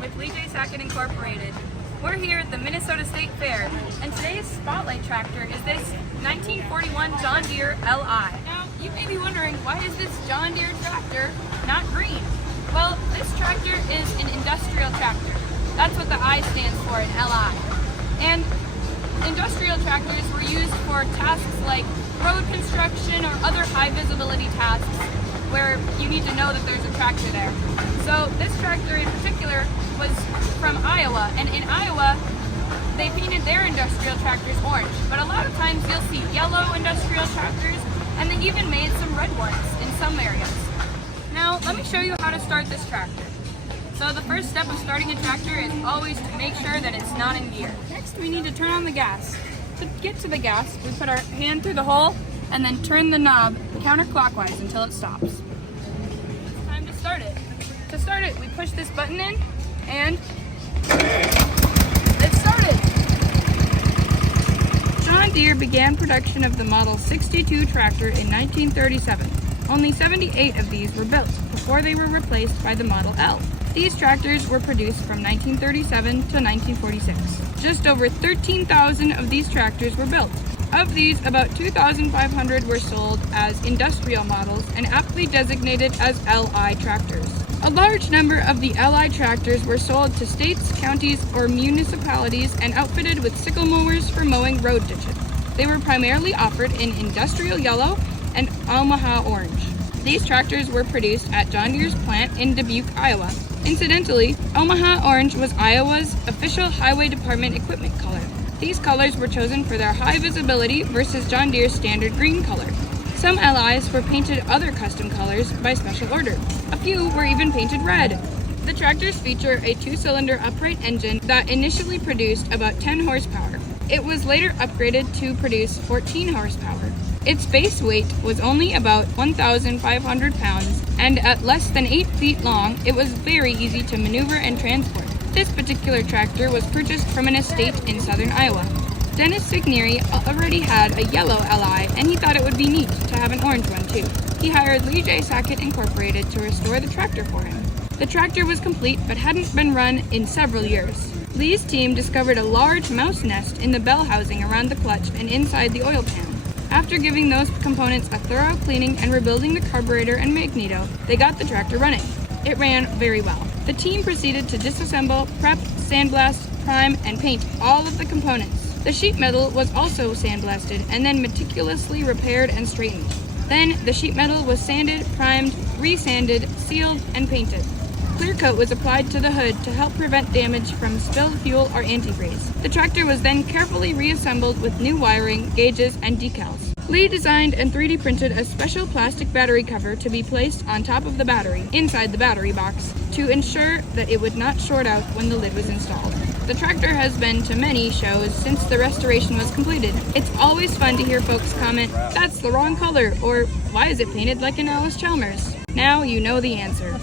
With Lee J. Sackett Incorporated. We're here at the Minnesota State Fair, and today's spotlight tractor is this 1941 John Deere LI. Now, you may be wondering, why is this John Deere tractor not green? Well, this tractor is an industrial tractor. That's what the I stands for in LI. And industrial tractors were used for tasks like road construction or other high visibility tasks where you need to know that there's a tractor there. So this tractor in particular was from Iowa, and in Iowa they painted their industrial tractors orange, but a lot of times you'll see yellow industrial tractors, and they even made some red ones in some areas. Now let me show you how to start this tractor. So the first step of starting a tractor is always to make sure that it's not in gear. Next we need to turn on the gas. To get to the gas, we put our hand through the hole and then turn the knob counterclockwise until it stops. It's time to start it. To start it, we push this button in and it started! John Deere began production of the Model 62 tractor in 1937. Only 78 of these were built before they were replaced by the Model L. These tractors were produced from 1937 to 1946. Just over 13,000 of these tractors were built. Of these, about 2,500 were sold as industrial models and aptly designated as LI tractors. A large number of the LI tractors were sold to states, counties, or municipalities and outfitted with sickle mowers for mowing road ditches. They were primarily offered in industrial yellow and Omaha orange. These tractors were produced at John Deere's plant in Dubuque, Iowa. Incidentally, Omaha orange was Iowa's official highway department equipment color. These colors were chosen for their high visibility versus John Deere's standard green color. Some LIs were painted other custom colors by special order. A few were even painted red. The tractors feature a 2-cylinder upright engine that initially produced about 10 horsepower. It was later upgraded to produce 14 horsepower. Its base weight was only about 1,500 pounds, and at less than 8 feet long, it was very easy to maneuver and transport. This particular tractor was purchased from an estate in southern Iowa. Dennis Signieri already had a yellow LI, and he thought it would be neat to have an orange one too. He hired Lee J. Sackett Incorporated to restore the tractor for him. The tractor was complete but hadn't been run in several years. Lee's team discovered a large mouse nest in the bell housing around the clutch and inside the oil pan. After giving those components a thorough cleaning and rebuilding the carburetor and magneto, they got the tractor running. It ran very well. The team proceeded to disassemble, prep, sandblast, prime, and paint all of the components. The sheet metal was also sandblasted and then meticulously repaired and straightened. Then the sheet metal was sanded, primed, resanded, sealed, and painted. Clear coat was applied to the hood to help prevent damage from spilled fuel or antifreeze. The tractor was then carefully reassembled with new wiring, gauges, and decals. Lee designed and 3D printed a special plastic battery cover to be placed on top of the battery, inside the battery box, to ensure that it would not short out when the lid was installed. The tractor has been to many shows since the restoration was completed. It's always fun to hear folks comment, "That's the wrong color," or "Why is it painted like an Alice Chalmers?" Now you know the answer.